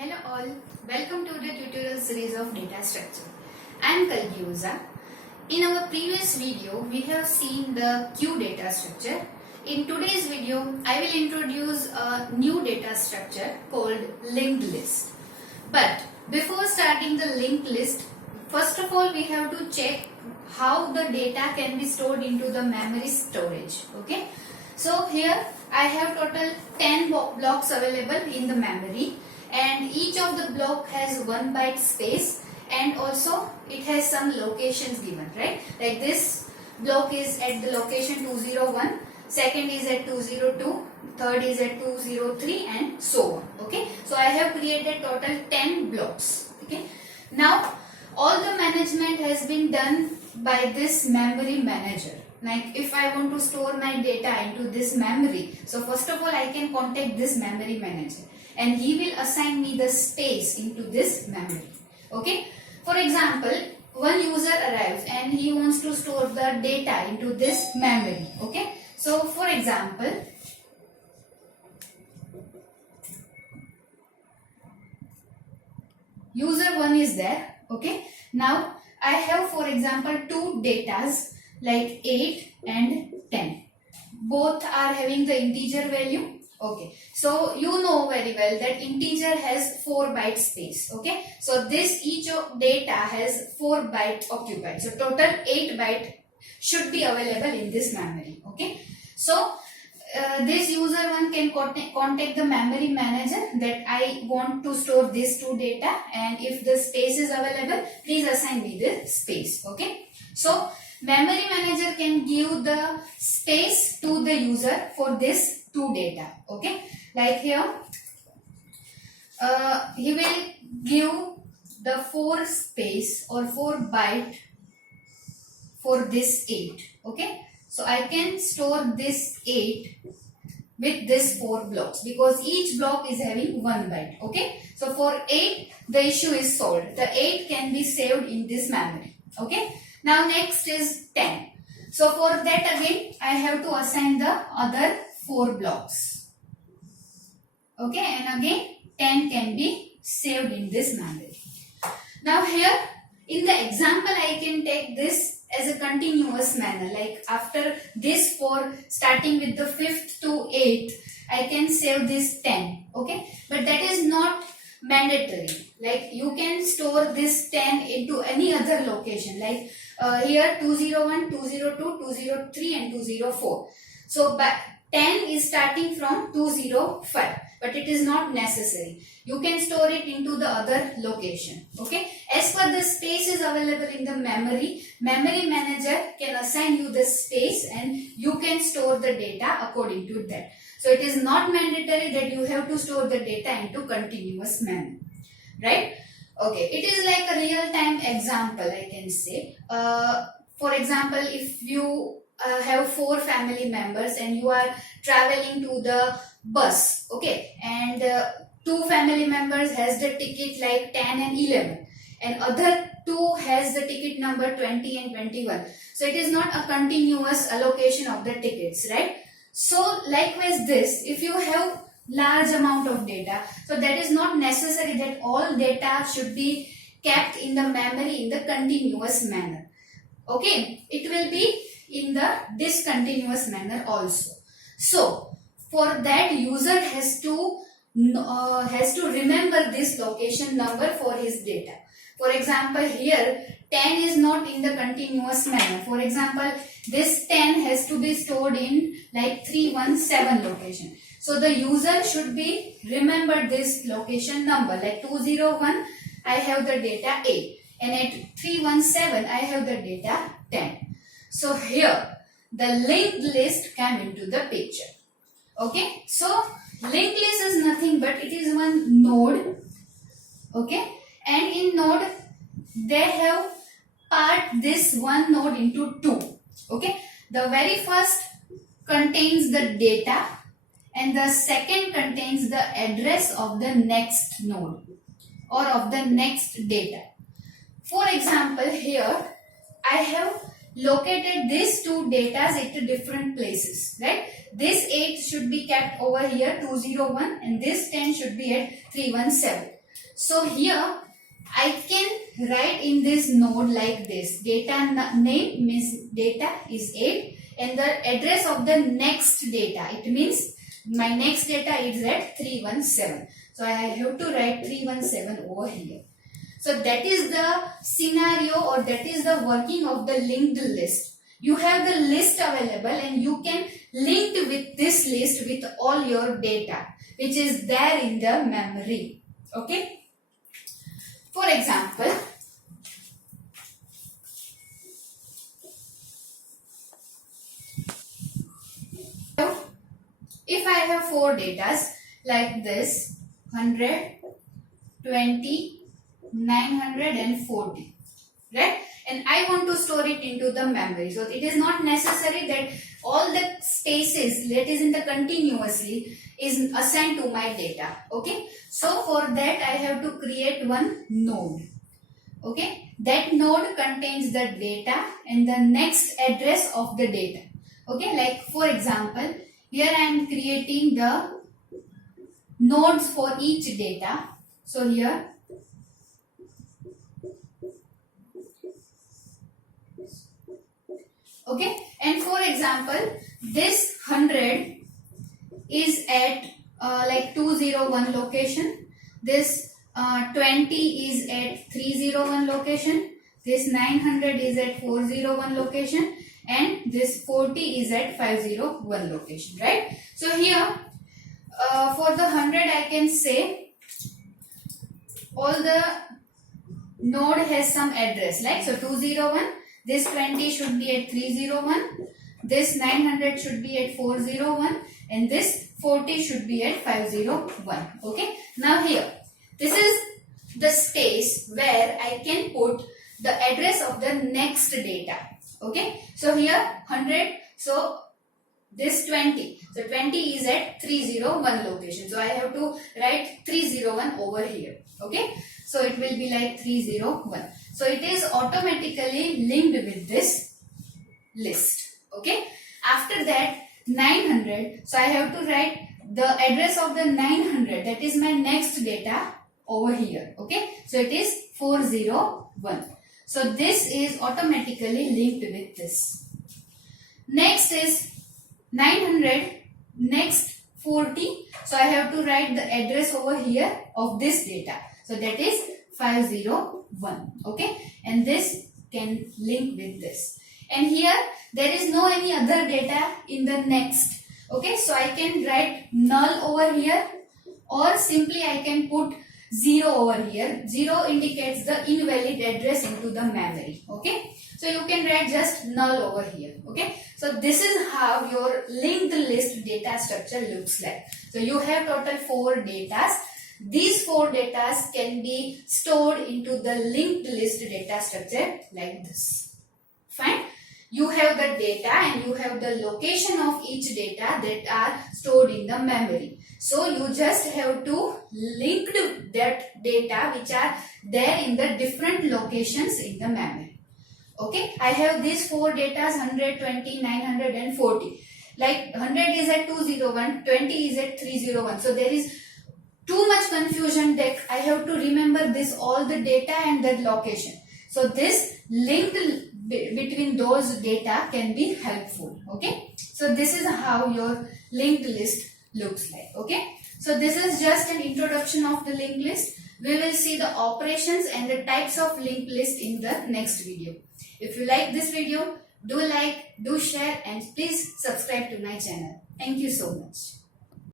Hello all, welcome to the tutorial series of data structure. I am Kalgi Oza. In our previous video, we have seen the queue data structure. In today's video, I will introduce a new data structure called linked list. But before starting the linked list, first of all we have to check how the data can be stored into the memory storage. Okay. So here I have total 10 blocks available in the memory. And each of the block has 1 byte space, and also it has some locations given, right? Like this block is at the location 201, second is at 202, third is at 203, and so on. Okay, so I have created total 10 blocks. Okay, now all the management has been done by this memory manager. Like if I want to store my data into this memory, so first of all I can contact this memory manager and he will assign me the space into this memory. Okay. For example, one user arrives and he wants to store the data into this memory. Okay. So for example, user 1 is there. Okay. Now I have, for example, two datas like 8 and 10. Both are having the integer value. Okay, so you know very well that integer has 4 byte space. Okay, so this each of data has 4 byte occupied. So total 8 byte should be available in this memory. Okay, so this user one can contact the memory manager that I want to store these two data, and if the space is available, please assign me the space. Okay, so memory manager can give the space to the user for this two data. Okay, like here he will give the 4 space or 4 byte for this 8. Okay, so I can store this 8 with this 4 blocks because each block is having 1 byte. Okay, so for 8 the issue is solved. The 8 can be saved in this memory. Okay, now next is 10. So for that again I have to assign the other 4 blocks. Okay, and again 10 can be saved in this memory. Now here in the example I can take this as a continuous manner, like after this 4 starting with the 5th to 8th I can save this 10. Okay, but that is not mandatory. Like you can store this 10 into any other location, like here 201, 202, 203 and 204. So but 10 is starting from 205, but it is not necessary. You can store it into the other location. Okay, as per the space is available in the memory manager can assign you the space and you can store the data according to that. So it is not mandatory that you have to store the data into continuous manner, right? Okay, it is like a real-time example I can say. For example, if you have 4 family members and you are traveling to the bus, okay, and 2 family members has the ticket like 10 and 11 and other 2 has the ticket number 20 and 21. So it is not a continuous allocation of the tickets, right? So likewise this, if you have large amount of data, so that is not necessary that all data should be kept in the memory in the continuous manner. Okay, it will be in the discontinuous manner also. So for that user has to remember this location number for his data. For example, here 10 is not in the continuous manner. For example, this 10 has to be stored in like 317 location. So the user should be remember this location number, like 201 I have the data 8 and at 317 I have the data 10. So here the linked list came into the picture. Okay, so linked list is nothing but it is one node. Okay, and in node they have part this one node into 2. Okay, the very first contains the data and the second contains the address of the next node or of the next data. For example, here I have located these two datas at different places, right? This 8 should be kept over here 201 and this 10 should be at 317. So here I can write in this node like this. Data name means data is 8 and the address of the next data. It means my next data is at 317. So I have to write 317 over here. So that is the scenario or that is the working of the linked list. You have the list available and you can link with this list with all your data which is there in the memory. Okay. For example, if I have 4 datas like this, 100, 20, 900 and 40, right? And I want to store it into the memory. So it is not necessary that all the spaces that is in the continuously is assigned to my data. Okay. So for that I have to create one node. Okay. That node contains the data and the next address of the data. Okay. Like for example, here I am creating the nodes for each data. So here okay, and for example, this 100 is at like 201 location. This 20 is at 301 location. This 900 is at 401 location, and this 40 is at 501 location. Right? So here, for the 100, I can say all the node has some address. Like so, 201. This 20 should be at 301, this 900 should be at 401 and this 40 should be at 501. Okay. Now here, this is the space where I can put the address of the next data. Okay. So here 100, so this 20. So 20 is at 301 location. So I have to write 301 over here. Okay. So it will be like 301. So it is automatically linked with this list. Okay. After that 900. So I have to write the address of the 900. That is my next data over here. Okay. So it is 401. So this is automatically linked with this. Next is 900. Next 40. So I have to write the address over here of this data. So that is 501. Okay. And this can link with this. And here there is no any other data in the next. Okay. So I can write null over here or simply I can put 0 over here. 0 indicates the invalid address into the memory. Okay. So you can write just null over here. Okay. So this is how your linked list data structure looks like. So you have total 4 datas. These 4 datas can be stored into the linked list data structure like this. Fine. You have the data and you have the location of each data that are stored in the memory. So you just have to link that data which are there in the different locations in the memory. Okay. I have these 4 datas 100, 20, 900 and 40. Like 100 is at 201, 20 is at 301. So there is too much confusion that I have to remember this all the data and that location. So this linked between those data can be helpful. Okay. So this is how your linked list looks like. Okay. So this is just an introduction of the linked list. We will see the operations and the types of linked list in the next video. If you like this video, do like, do share and please subscribe to my channel. Thank you so much.